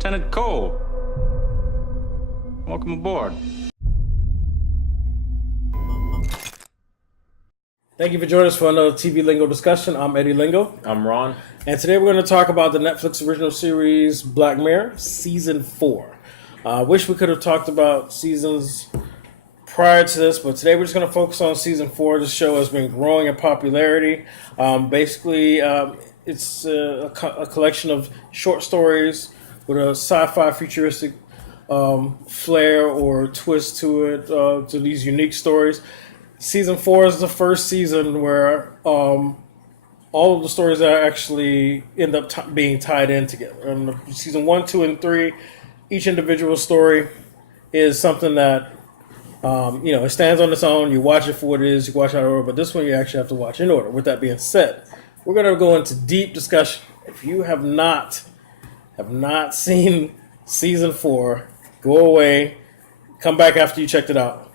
Lieutenant Cole. Welcome aboard. Thank you for joining us for another TV Lingo discussion. I'm Eddie Lingo. I'm Ron. And today we're going to talk about the Netflix original series Black Mirror, Season 4. I wish we could have talked about seasons prior to this, but today we're just going to focus on Season 4. This show has been growing in popularity. It's a collection of short stories with a sci-fi futuristic flair or twist to it, to these unique stories. Season 4 is the first season where all of the stories are actually end up being tied in together. And season 1, 2, and 3, each individual story is something that it stands on its own. You watch it for what it is. You watch it in order, but this one you actually have to watch in order. With that being said, we're going to go into deep discussion. If you have not seen season 4, go away, come back after you checked it out.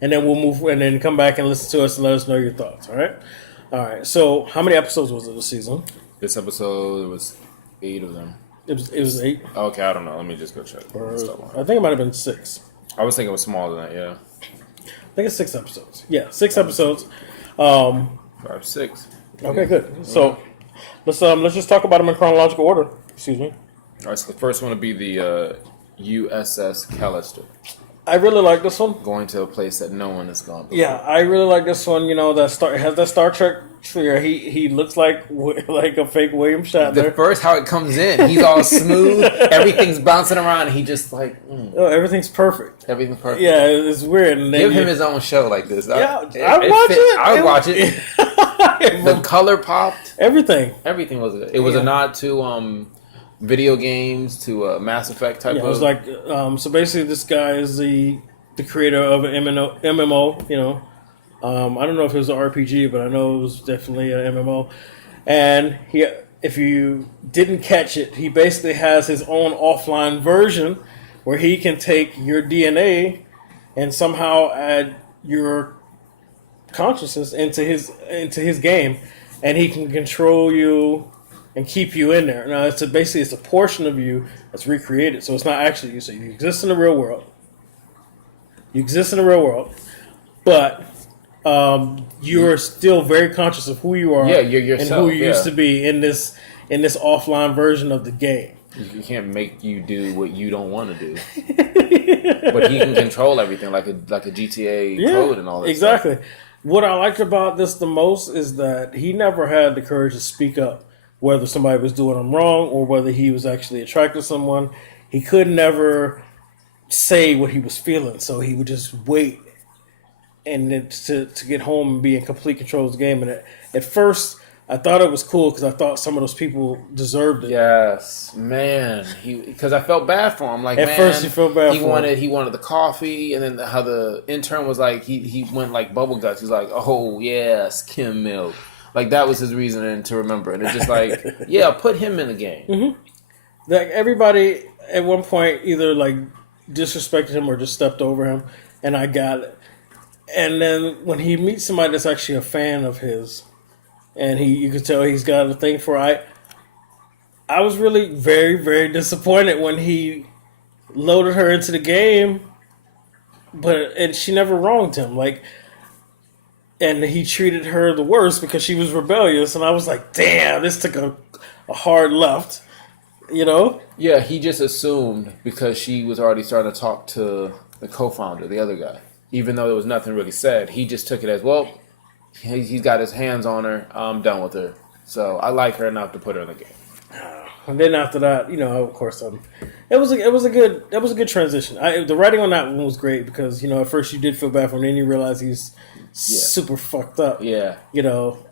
And then we'll move, and then come back and listen to us and let us know your thoughts. All right. So, how many episodes was it this season? This episode, there was 8 of them. It was 8. Okay, I don't know. Let me just go check. I think it might have been 6. I was thinking it was smaller than that. Yeah. I think it's 6 episodes. Yeah, 6 episodes. 5, 6. Okay, good. So let's just talk about them in chronological order. Excuse me. All right. So the first one would be the USS Callister, I really like this one. going to a place that no one has gone before. Yeah, I really like this one. You know, it has that Star Trek figure. He looks like a fake William Shatner. The first, how it comes in, he's all smooth. Everything's bouncing around, and he just like Oh, everything's perfect. everything's perfect. Yeah, it's weird. And then Give him his own show like this. Yeah, I'd watch it. I would watch it. The color popped. Everything. Everything was good. It was a nod to video games, to Mass Effect type Yeah, of. it was like so. Basically, this guy is the creator of an MMO. You know, I don't know if it was an RPG, but I know it was definitely an MMO. And if you didn't catch it, he basically has his own offline version where he can take your DNA and somehow add your consciousness into his game, and he can control you and keep you in there. Now, it's a portion of you that's recreated, so it's not actually you. So you exist in the real world. But you're still very conscious of who you are. Yeah, you're yourself, and who you used to be in this offline version of the game. You can't make you do what you don't want to do, but he can control everything like a GTA code and all that. Exactly. Stuff. What I liked about this the most is that he never had the courage to speak up, whether somebody was doing him wrong or whether he was actually attracted to someone. He could never say what he was feeling, so he would just wait and then to get home and be in complete control of the game. And at first, I thought it was cool because I thought some of those people deserved it. Yes, man. Because I felt bad for him. Like, at first, you felt bad for him. He wanted the coffee, and then how the intern was like, he went like bubble guts. He's like, oh yeah, skim milk. Like that was his reasoning to remember. And it's just like, yeah, put him in the game. Mm-hmm. Like everybody at one point either like disrespected him or just stepped over him, and I got it. And then when he meets somebody that's actually a fan of his, and you could tell he's got a thing for I was really very, very disappointed when he loaded her into the game, and she never wronged him. And he treated her the worst because she was rebellious, and I was like, damn, this took a hard left, you know? Yeah, he just assumed because she was already starting to talk to the co-founder, the other guy. Even though there was nothing really said, he just took it as, well, he's got his hands on her, I'm done with her. So I like her enough to put her in the game. And then after that, of course, it was a good transition. The writing on that one was great because at first you did feel bad for him, then you realize he's super fucked up. Yeah,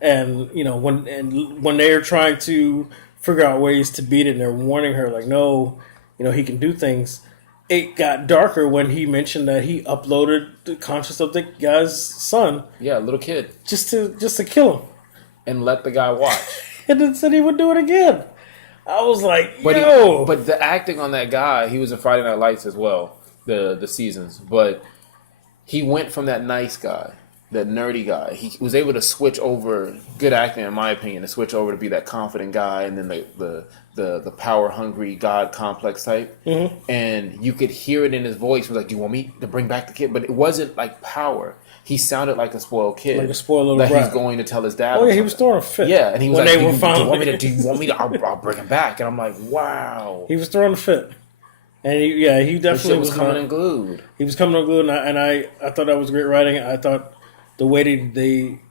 and when they're trying to figure out ways to beat it, and they're warning her like, no, he can do things. It got darker when he mentioned that he uploaded the conscience of the guy's son. Yeah, little kid, just to kill him, and let the guy watch, and then said he would do it again. I was like, but the acting on that guy, he was in Friday Night Lights as well, the seasons. But he went from that nice guy that nerdy guy. He was able to switch over, good acting in my opinion, to switch over to be that confident guy, and then the power hungry god complex type. Mm-hmm. And you could hear it in his voice. He was like, "Do you want me to bring back the kid?" But it wasn't like power. He sounded like a spoiled kid, like a spoiled little that brat. He's going to tell his dad. Oh yeah, he was throwing a fit. Yeah, and he was when like, they were do you want me to? Do you want me to? I'll bring him back. And I'm like, wow. He was throwing a fit, and he definitely was coming unglued. He was coming unglued, and I thought that was great writing. I thought the way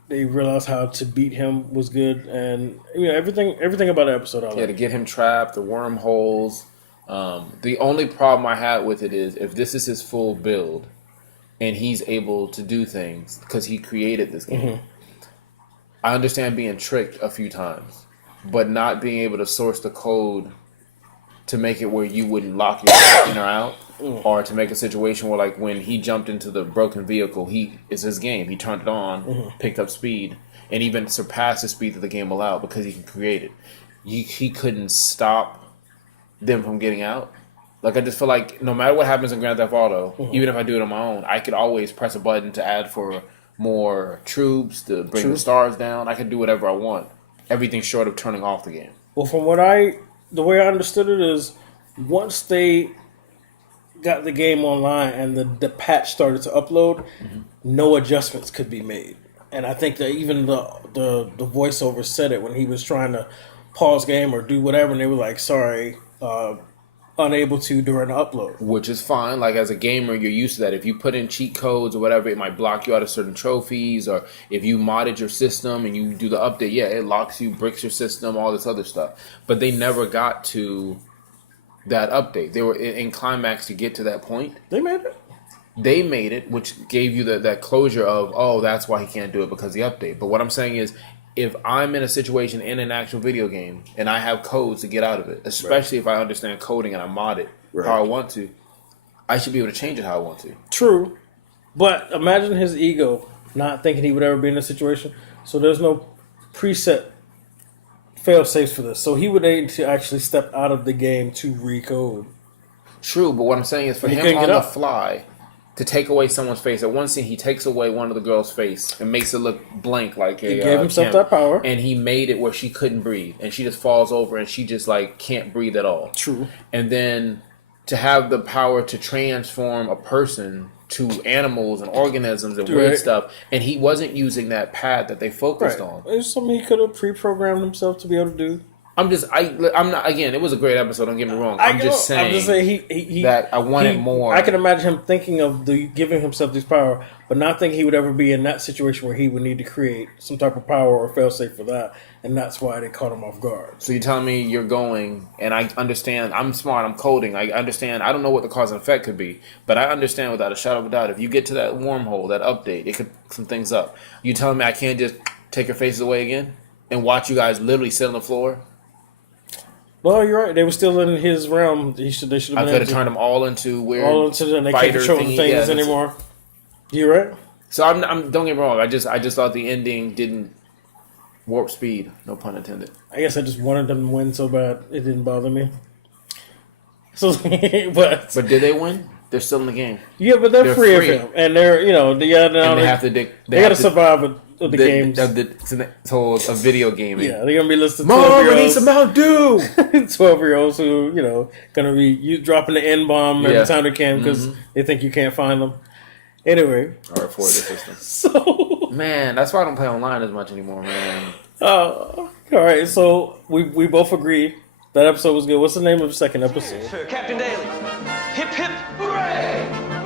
they realized how to beat him was good, and everything about the episode. I liked. To get him trapped, the wormholes. The only problem I had with it is if this is his full build, and he's able to do things because he created this game. Mm-hmm. I understand being tricked a few times, but not being able to source the code to make it where you wouldn't lock yourself in or out, or to make a situation where, like, when he jumped into the broken vehicle, it's his game. He turned it on, picked up speed, and even surpassed the speed that the game allowed because he can create it. He couldn't stop them from getting out. Like, I just feel like no matter what happens in Grand Theft Auto, even if I do it on my own, I could always press a button to add for more troops, to bring the stars down. I could do whatever I want. Everything short of turning off the game. Well, from the way I understood it is, once they got the game online and the patch started to upload, no adjustments could be made. And I think that even the voiceover said it when he was trying to pause game or do whatever, and they were like, sorry, unable to during the upload. Which is fine. Like, as a gamer, you're used to that. If you put in cheat codes or whatever, it might block you out of certain trophies. Or if you modded your system and you do the update, it locks you, bricks your system, all this other stuff. But they never got to that update. They were in climax to get to that point. They made it. They made it, which gave you that closure of, oh, that's why he can't do it, because of the update. But what I'm saying is, if I'm in a situation in an actual video game and I have codes to get out of it, especially if I understand coding and I mod it how I want to, I should be able to change it how I want to. True. But imagine his ego not thinking he would ever be in this situation. So there's no preset fail-safes for this. So he would need to actually step out of the game to recode. True, but what I'm saying is for him on the fly to take away someone's face. At one scene, he takes away one of the girl's face and makes it look blank, like he gave himself that power, and he made it where she couldn't breathe, and she just falls over, and she just like can't breathe at all. True. And then to have the power to transform a person to animals and organisms and weird stuff, and he wasn't using that pad that they focused on. It's something he could have pre-programmed himself to be able to do. I'm not. Again, it was a great episode. Don't get me wrong. I'm just saying that I wanted more. I can imagine him thinking of giving himself this power, but not thinking he would ever be in that situation where he would need to create some type of power or failsafe for that, and that's why they caught him off guard. So you're telling me you're going, and I understand. I'm smart. I'm coding. I understand. I don't know what the cause and effect could be, but I understand without a shadow of a doubt. If you get to that wormhole, that update, it could some things up. You telling me I can't just take your faces away again and watch you guys literally sit on the floor? Well, you're right. They were still in his realm. They should have been. I could have turned them all into weird. And they can't control things anymore. You're right. So I'm. Don't get me wrong. I just thought the ending didn't warp speed. No pun intended. I guess I just wanted them to win so bad it didn't bother me. So, but did they win? They're still in the game. Yeah, but they're free of him, and they're they have to. They got to survive with the games. So a video game. Yeah, they're gonna be listening to 12-year-olds. We need some Mountain Dew. 12-year-olds who gonna be dropping the N-bomb every time they can because they think you can't find them. Anyway, or for the system. So man, that's why I don't play online as much anymore, man. All right, so we both agree that episode was good. What's the name of the second episode? Captain Daly. Hip hip hooray!